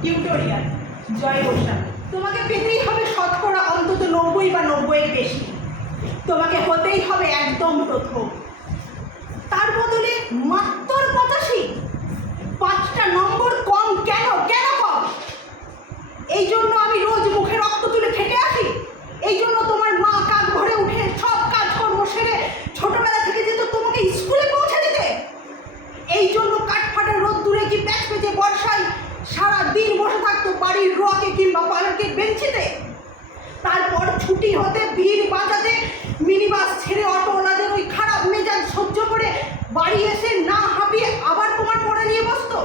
Tutorial জয় বৈশাখ। তোমাকে পেতেই হবে শতকরা অন্তত 90 বা 90-এর বেশি। তোমাকে হতেই হবে একদম প্রথম। তার বদলে মাত্র 85, 5টা নম্বর কম। কেন কেন কম? এই জন্য আমি রোজ মুখে রক্ত তুলে খেটে আসি? এই জন্য তোমার মা কাজ ভরে উঠে সব কাজকর্ম সেরে ছোটবেলা থেকে যেত তোমাকে স্কুলে পৌঁছে দিতে? এই জন্য কাঠফাটা রোদ্দুরে কি প্যাচ পেঁচে বর্ষায় সারা দিন বসে থাকতো বাড়ির রকে কিংবা পার্কের বেঞ্চিতে? তারপর ছুটি হতে ভিড় বাজাতে মিনিবাস ছেড়ে অটোওয়ালাদের ওই খারাপ মেজাজ সহ্য করে বাড়ি এসে না হাঁপিয়ে আবার তোমার পড়া নিয়ে বসতো,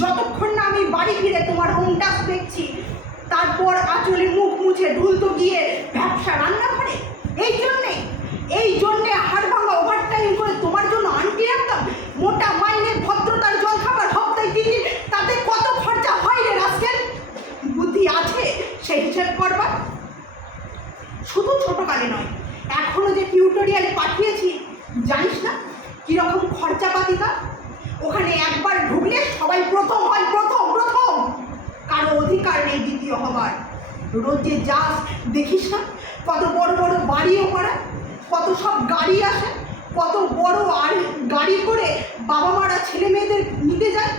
যতক্ষণ না আমি বাড়ি ফিরে তোমার হোম টাস্ক দেখছি। তারপর আঁচলে মুখ মুছে ঢুলতো গিয়ে ব্যবসা রান্না করে। এই জন্যে হাড় ভাঙা ওভারটাইম করে তোমার জন্য আন্টি রাখতাম। মোটা মাইনে ভদ্রতার জল খাবার সপ্তাহে 3 দিন, তাতে কত খরচা হয় রে রাস্কেল? বুদ্ধি আছে সেই হিসেব করবার? শুধু ছোটকালে নয়, এখনো যে টিউটোরিয়ালে পাঠিয়েছি জানিস না কিরকম খরচাপাতি তা? ওখানে একবার ঢুকলে সবাই প্রথম হয়, প্রথম। কারো অধিকার নেই দ্বিতীয় হবার। রোজ যে যাস দেখিস না কত বড় বড় বাড়িও করা, কত সব গাড়ি আসে, কত বড় আর গাড়ি করে বাবা মারা ছেলে মেয়েদের নিতে যায়।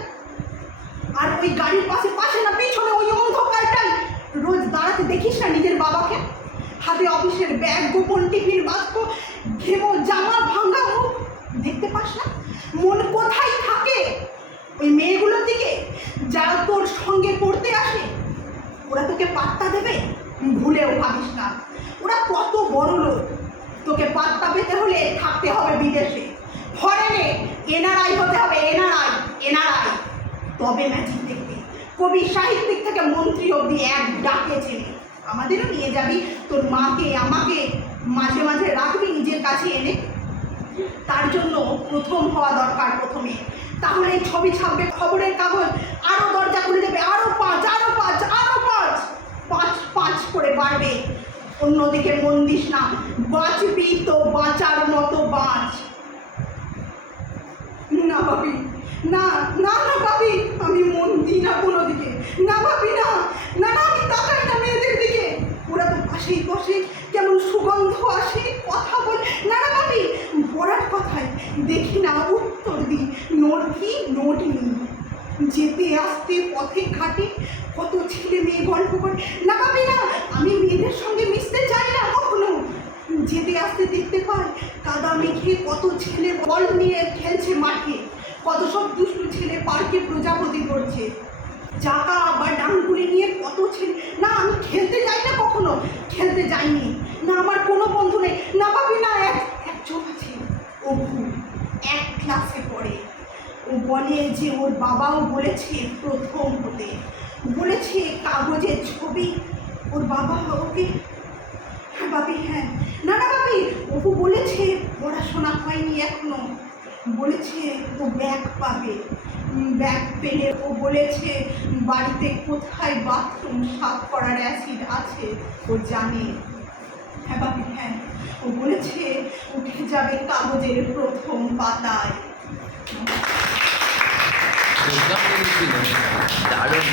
আর ওই গাড়ির পাশে না পিছনে ওই অন্ধকারটাই রোজ দাঁড়াতে দেখিস না নিজের বাবাকে? হাতে অফিসের ব্যাগ, গোপন টিফিন বাক্স, ঘেমো জামা, ভাঙা মুখ দেখতে পাস না? মন কোথায় থাকে ওই মেয়েগুলোর দিকে যারা তোর সঙ্গে পড়তে আসে? ওরা তোকে পাত্তা দেবে? ভুলেও ভাবিস না। ওরা কত বড় লোক। তোকে পাত্তা পেতে হলে থাকতে হবে বিদেশে, ফরেনে, এনআরআই হতে হবে, এনআরআই। তবে ম্যাজিক দেখবে। কবি সাহিত্যিক থেকে মন্ত্রী অবধি এক ডাকে চেনে। আমাদেরও নিয়ে যাবি, তোর মাকে আমাকে মাঝে মাঝে রাখবি নিজের কাছে এনে। তার জন্য প্রথম হওয়া দরকার প্রথমে। তাহলে ছবি ছাপবে খবরের কাগজ, আরও দরজা খুলে দেবে, আরও 5 করে বাড়বে। অন্যদিকে মন দিস না, বাঁচবি তো বাঁচার মতো বাঁচ। না ভাবি, না ভাবি, আমি মন দিই না কোনো দিকে। না ভাবি, না আমি তাকাই না মেয়েদের দিকে। ওরা তো পাশেই বসে, কেমন সুগন্ধ আসে, কথা বল। না ভাবি, পড়ার কথায় দেখি না উত্তর দিই, নোট নিই। যেতে আসতে পথে ঘাটে কত ছেলে মেয়ে গল্প করে। না ভাবি, না আমি মেয়েদের সঙ্গে মিশতে চাই না কখনো। যেতে আসতে দেখতে পাই কাদা মেখে কত ছেলে বল নিয়ে খেলছে মাঠে, কত সব দুষ্টু ছেলে পার্কে প্রজাপতি করছে, চাকা বা ডাঙ্গুলি নিয়ে কত ছেলে। না আমি খেলতে যাই না কখনো, খেলতে যাইনি। না আমার কোনো বন্ধু নেই। না ভাবি, না একজন আছে, অপু, 1 ক্লাসে পড়ে। ও বলে যে ওর বাবাও বলেছে প্রথম হতে, বলেছে কাগজের ছবি ওর বাবা ওকে। হ্যাঁ ভাবি, হ্যাঁ। না ভাবি, অপু বলেছে পড়াশোনা হয়নি এখনো, বলেছে ও ব্যাগ পাবে, ব্যাগ পেলে ও বলেছে বাড়িতে কোথায় বাথরুম সাফ করার অ্যাসিড আছে ও জানে। হ্যাঁ ভাবি, হ্যাঁ। ও বলেছে উঠে যাবে কাগজের প্রথম পাতায়। দারুণ